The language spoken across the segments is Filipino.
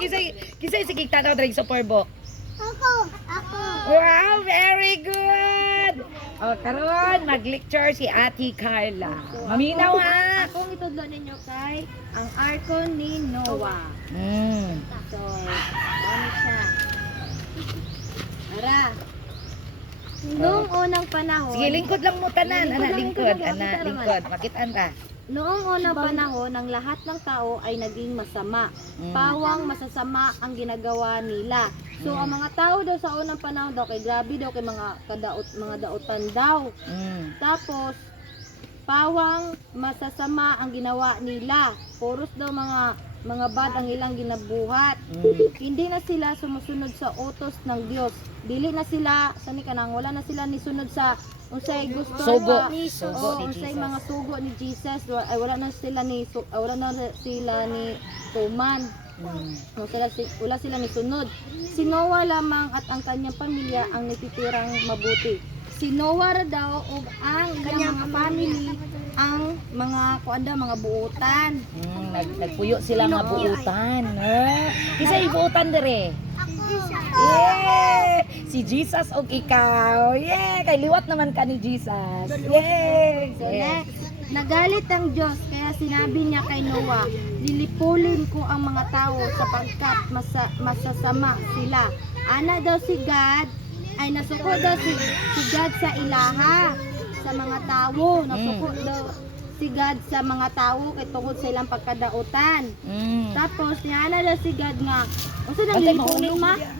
Kisay sige tanaw diri sa Porbok. Ako. Wow, very good. O karon mag-lecture si Ate Carla. Maminaw ha. Akong itudlo ninyo kay ang arko ni Noah. So, ano siya? Ara. Noong unang panahon, Sige, lingkod lang mo tanan. Ana, lingkod. lingkod lang, Ana, lingkod lang. lingkod. Makitaan ta. noong unang panahon, ang lahat ng tao ay naging masama. Pawang masasama ang ginagawa nila. So, ang mga tao daw sa unang panahon daw, kay grabe daw, kay mga daotan daw. Tapos, pawang masasama ang ginawa nila. Puros daw mga bad ang ilang ginabuhat. Hindi na sila sumusunod sa utos ng Diyos. Dili na sila, sani kanang wala na sila nisunod sa unsay gusto Sugo. ni Sugo ni unsay Jesus. mga sugo ni Jesus. Ay wala na sila ni tuman. Wala sila ni sunod. Si Noah lamang at ang kanyang pamilya ang natitirang mabuti. Si Noah ra daw ug ang kanyang mga family ang mga buutan. Nagpuyo sila nga buutan. Kisay buutan dire. Ako. Yeah! Si Jesus og ikaw. Yeah! Kay liwat naman ka ni Jesus. Yeah! So next, nagalit ang Diyos kaya sinabi niya kay Noah, lilipulin ko ang mga tao sapagkat masasama sila. Ana daw si God, ay nasuko daw si God sa ilaha sa mga tao. Nasuko daw si God sa mga tao kay tungod sa ilang pagkadautan. Tapos niana daw si God nga, unsa nang Okay, lilipulin mahulog ma? niya.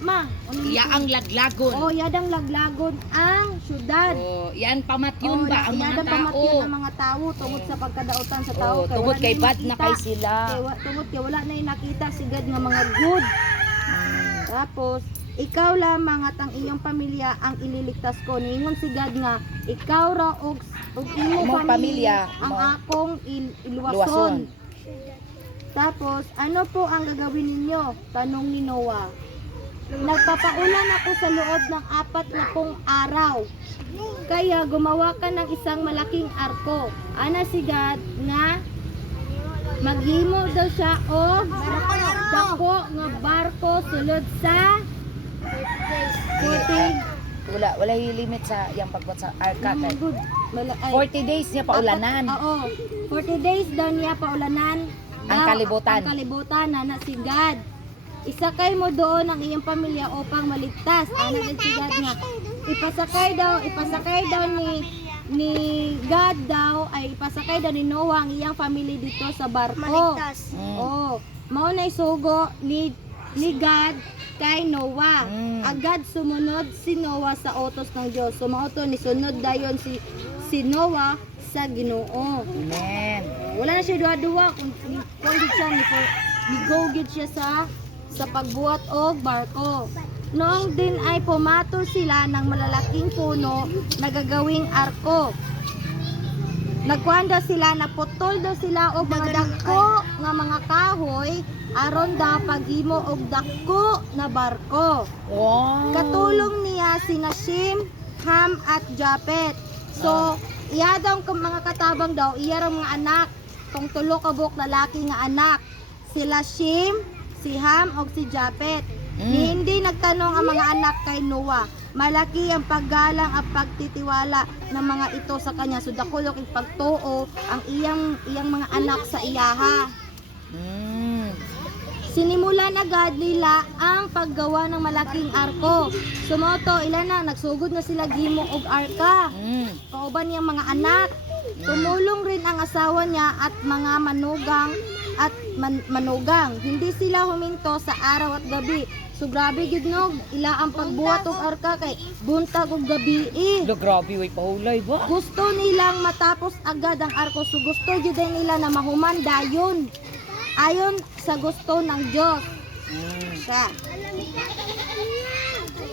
Ma, Iya ang laglagon. oh, yadang laglagon ang syudad. Oh, yan pamatyon ba ang mga Yadang tao? pamatyon ang mga tao tungod sa pagkadautan sa tao. Oh, tungod wala kay na bad na nakita. kay sila. Tungod kay wala na yung nakita si God nga mga good. Tapos, ikaw lamang at ang iyong pamilya ang ililigtas ko. Niingon si God nga, ikaw ra og iyong Imong pamilya pamilya, ang mo- akong Luwason. iluwason. Tapos, ano po ang gagawin ninyo? Tanong ni Noah. Nagpapaulan ako sa loob ng 40 araw. Kaya gumawa ka ng isang malaking arko. Ana si God nga maghimo daw siya og dako nga barko sulod sa 40 Wala limit sa yang pagbuhat sa arka kay good. 40 days niya paulanan. Oo. 40 days daw niya paulanan. Ang daw kalibutan. Ang kalibutan na si God. Isakay mo doon ang iyong pamilya upang maligtas. Ano din si God nga. Ipasakay daw ni God daw, ay ipasakay daw ni Noah ang iyang family dito sa barko. Maligtas. Oh, mao na isugo ni God kay Noah. Agad sumunod si Noah sa utos ng Diyos. So mao to ni sunod dayon si Noah sa Ginoo. Amen. Wala na siya duwa-duwa kung gid siya ni go gid siya sa pagbuhat og barko. Noong din ay pumatol sila ng malalaking puno na gagawing arko. Nagkuhan daw sila, naputol daw sila og mga dako nga mga kahoy aron daw paghimo og dako na barko. Wow. Katulong niya sina Shem, Ham at Japet. So, iya daw mga katabang daw, iya raw mga anak, kung tulo ka buok lalaki nga anak. Sila Shem, si Ham o si Japet. Hindi nagtanong ang mga anak kay Noah. Malaki ang paggalang at pagtitiwala ng mga ito sa kanya. So dakulo kay pagtuo ang iyang mga anak sa iyaha. Sinimulan agad nila ang paggawa ng malaking arko. Sumoto ilan na nagsugod na sila gimo og arka. Kauban niyang mga anak. Tumulong rin ang asawa niya at mga manugang. Hindi sila huminto sa araw at gabi. So grabe gid no, ila ang pagbuhat og arka kay buntag og gabi. Lo grabe way pahulay ba? Gusto nilang matapos agad ang arko. So gusto jud din nila na mahuman dayon. Ayon sa gusto ng Diyos. Siya.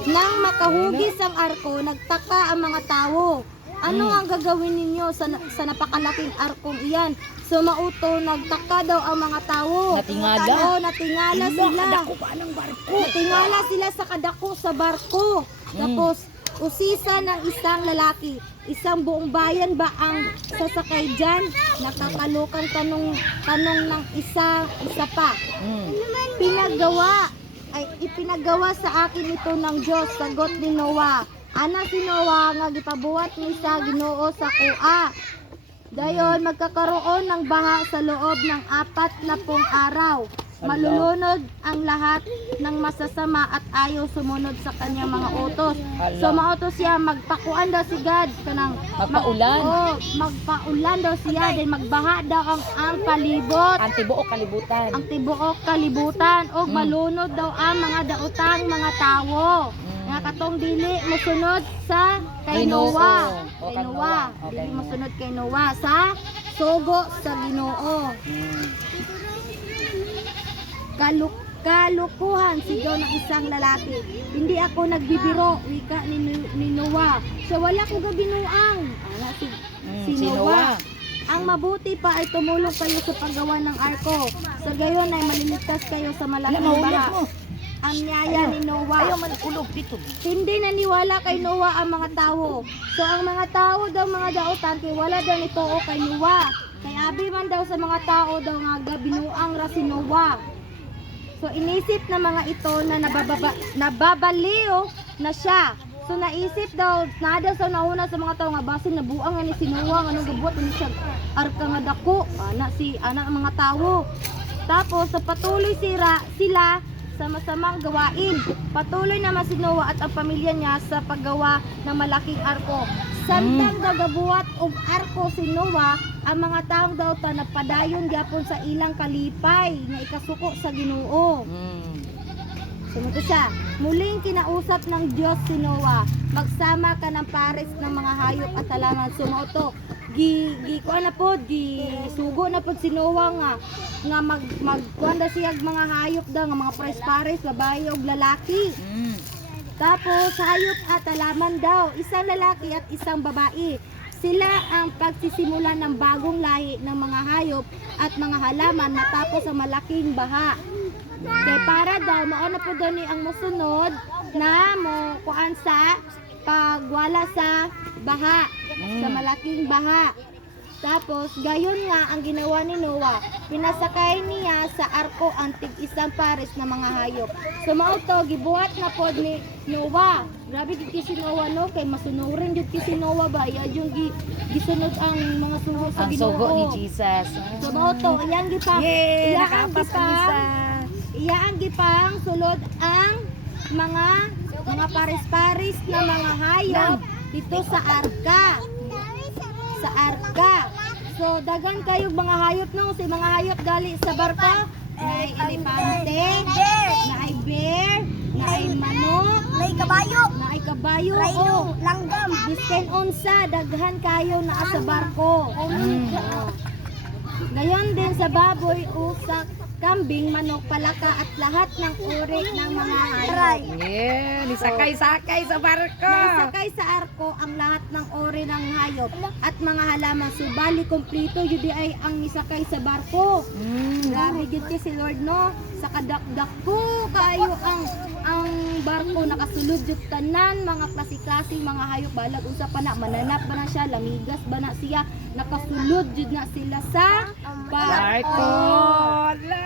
Nang makahugis ang arko, nagtaka ang mga tao. Ano ang gagawin ninyo sa napakalaking arkong iyan? So mauto, nagtaka daw ang mga tao. Natingala? Oo, natingala sila. Kadako pa ng barko. Natingala sila sa kadako sa barko. Tapos, usisa ng isang lalaki. Isang buong bayan ba ang sasakay dyan? Nakakalukan tanong ng isa pa. Ipinagawa sa akin ito ng Diyos, sagot ni Noah. Ana si Noah nga gipabuhat ni sa Ginoo sa kuha. Dayon magkakaroon ng baha sa loob ng 40 araw. Malulunod ang lahat ng masasama at ayaw sumunod sa kanyang mga utos. So mautos siya magpakuan daw si God kanang Magpaulan. magpaulan daw siya then magbaha daw ang palibot. Ang tibuok kalibutan. Ang tibuok kalibutan og malunod daw ang mga daotang mga tawo. Nga katong dili mosunod sa kay Noah. Kay Noah. Dili mosunod kay Noah sa sugo sa Ginoo. Kalukuhan sigaw ng isang lalaki. Hindi ako nagbibiro, wika ni Noah. So wala ko gabinuang. Si Noah. Ang mabuti pa ay tumulong kayo sa paggawa ng arko. Sa gayon ay maliligtas kayo sa malaking baha. Ang niyaya ni Noah. Ayaw man ulog dito. Hindi naniwala kay Noah ang mga tao. So ang mga tao daw mga daotan kay wala daw nito o kay Noah. Kay abi man daw sa mga tao daw nga gabinuang ra si Noah. So inisip na mga ito na nababaliw na siya. So naisip daw na sa nauna sa mga tao nga basin nabuang nga ni si Noah anong gabuhat ni siya arka nga dako ana ang mga tao. Tapos sa patuloy sila sa masamang gawain. Patuloy naman si Noah at ang pamilya niya sa paggawa ng malaking arko. Samtang daw gabuhat og arko si Noah, ang mga taong daw ta nagpadayon gyapon sa ilang kalipay nga ikasuko sa Ginoo. Sumunod siya. Muling kinausap ng Diyos si Noah, magsama ka ng pares ng mga hayop at halaman. Sumuto. Kuan na pod, sugo na pod si Noah nga magkuan daw siya mga hayop daw nga mga pares-pares babae ug lalaki. Tapos hayop at halaman daw, isang lalaki at isang babae. Sila ang pagsisimula ng bagong lahi ng mga hayop at mga halaman matapos ang malaking baha. Kaya para daw mauna po doon ang musunod na mo kuan sa pagwala sa baha, sa malaking baha. Tapos gayon nga ang ginawa ni Noah, pinasakay niya sa arko ang tig-isang pares na mga hayop. So mauto gibuhat na pod ni Noah. Grabe gid si Noah no kay masunurin jud si Noah ba ya yung gisunod ang mga sugo sa Ang Ginoo. sugo ni Jesus. So mauto iyang gipang Yay! Nakaapas ang isa. Iyang gipang sulod ang mga pares-pares na mga hayop dito sa arka. Sa arka. So dagan kayo mga hayop no, si mga hayop gali sa barko. Naay elepante, naay bear, naay manok, naay kabayo, o Langgam. bisken unsa daghan kayo naa sa barko. Ngayon din sa baboy o sa kambing, manok, palaka at lahat ng uri ng mga hayop. Yeah, nisakay-sakay sa barko. Nasakay sa arko ang lahat ng uri ng hayop at mga halaman. Subali kompleto yun ay ang nisakay sa barko. Grabe yun si Lord no. Sa kadakdak ko kayo ang barko nakasulod yun tanan mga klase-klase mga hayop balag unsa pa na mananap ba na siya lamigas ba na siya nakasulod yun na sila sa barko.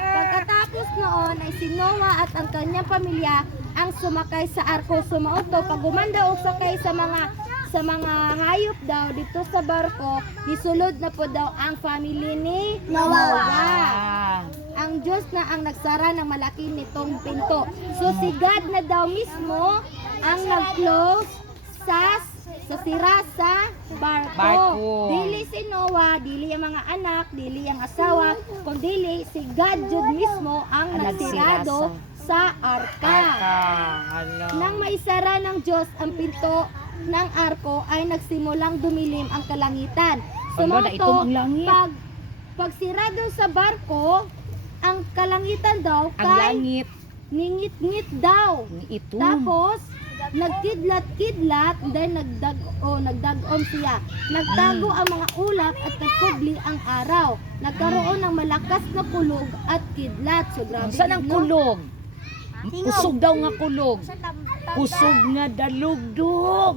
Pagkatapos noon ay si Noah at ang kanyang pamilya ang sumakay sa arko. Sumauto pag gumanda o sakay sa mga hayop daw dito sa barko, nisulod na po daw ang family ni Noah. Ang Diyos na ang nagsara ng malaki nitong pinto. So si God na daw mismo ang nag-close sa sira sa barko. Dili si Noah, dili ang mga anak, dili ang asawa, kundi si God Jud mismo ang nagsirado sa arka. Nang maisara ng Diyos ang pinto ng arko ay nagsimulang dumilim ang kalangitan. Sumato, pag sirado sa barko, ang kalangitan daw ang langit ningit-ngit daw. ito. Tapos nagkidlat-kidlat then nagdag-on siya. Nagtago ang mga ulap at nagkubli ang araw. Nagkaroon ng malakas na kulog at kidlat. So grabe. Saan ang kulog? Usog daw nga kulog. kusog nga dalugdog.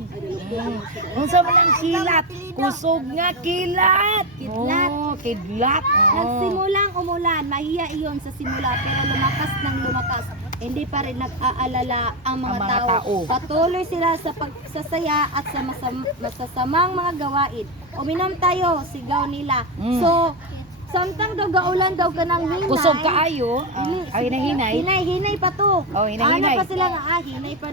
Unsa man ang kilat? Kusog nga kilat. Kidlat. Oh, kidlat. Nagsimulang umulan, mahiya iyon sa simula pero lumakas ng lumakas. Hindi pa rin nag-aalala ang mga, Ang mga tao. tao. Patuloy sila sa pagsasaya at sa masasamang mga gawain. Uminom tayo, sigaw nila. So, samtang daw gaulan daw ka ng hinay. Kusog kaayo. Ay nahinay. Hinay pa to. Oh, hinay-hinay. Ano pa sila nga, hinay pa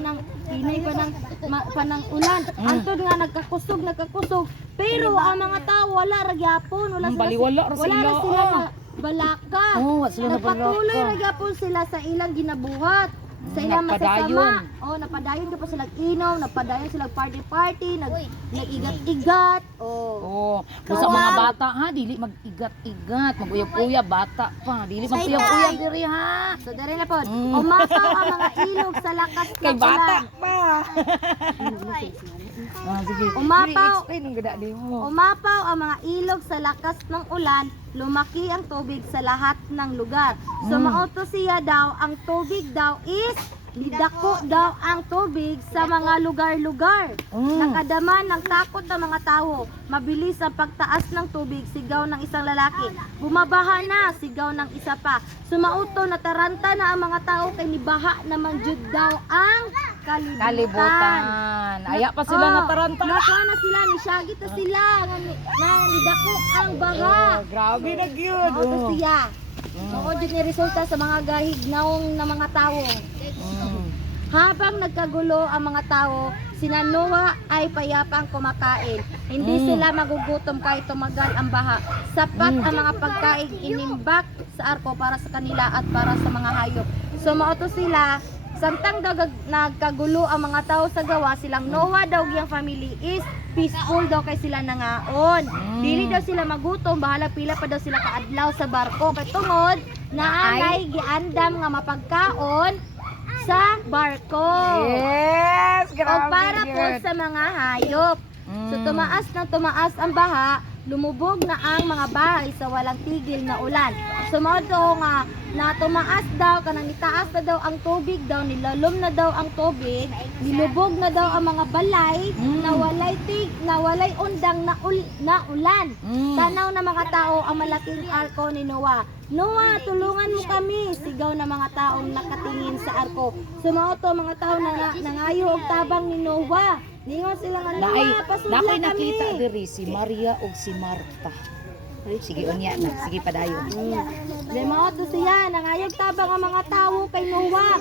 ng ulan. Antod nga nagkakusog. Pero ang mga tao wala ragyapon, wala Baliwala ra wala sila. ra sila na balaka. Oh, wala sila na Nagpatuloy balaka. ragyapon sila sa ilang ginabuhat. Sa ilang Nagpadayon. masasama. Oh, napadayon ka pa sila inom, napadayon sila party, nag-igat-igat. Oh. Oh, sa mga bata ha, dili mag-igat-igat, mag-uyab-uyab bata pa, dili mag-uyab-uyab diri ha. So, dari na po. Umapaw ang mga ilog sa lakas ng Kay bata ulan. pa. Sige. Umapaw. Explain ang gada mo. Umapaw ang mga ilog sa lakas ng ulan, lumaki ang tubig sa lahat ng lugar. So mauto siya daw, ang tubig daw is dako daw ang tubig sa mga lugar-lugar. Nakadama ng takot ng mga tao. Mabilis ang pagtaas ng tubig, sigaw ng isang lalaki. Bumabaha na, sigaw ng isa pa. Sumauto, nataranta na ang mga tao kay nibaha naman jud daw ang Kalibutan. Aya pa sila nataranta. Naka na sila, nisyagi ta sila. Na nidako ang baha. Oh, grabe na gyud. Mao siya. Mao jud ni resulta sa mga gahignaong na mga tao. Habang nagkagulo ang mga tao, sina Noah ay payapang kumakain. Hindi sila magugutom kahit tumagal ang baha. Sapat ang mga pagkain inimbak sa arko para sa kanila at para sa mga hayop. So mauto sila, samtang daw nagkagulo ang mga tao sa gawa, silang Noah daw giyang family is peaceful daw kay sila nangaon. Dili daw sila magutom, bahala pila pa daw sila kaadlaw sa barko kay tungod naanay giandam nga mapagkaon sa barko. Yes, O grabe. para po sa mga hayop. So tumaas ang baha, lumubog na ang mga bahay sa walang tigil na ulan. So mao daw nga na tumaas daw kanang itaas na daw ang tubig daw, nilalom na daw ang tubig, nilubog na daw ang mga balay na walay undang na ulan. Tanaw na mga tao ang malaking arko ni Noah. Noah, tulungan mo kami, sigaw na mga taong nakatingin sa arko. Sumauto mga tao na nangayo og tabang ni Noah. Ningon sila nga, Noah, pasudla Naay kami. nakita diri si Maria ug si Marta. Sige unya na, sige padayon. Di mauto siya, nangayog tabang ang mga tao kay Noah.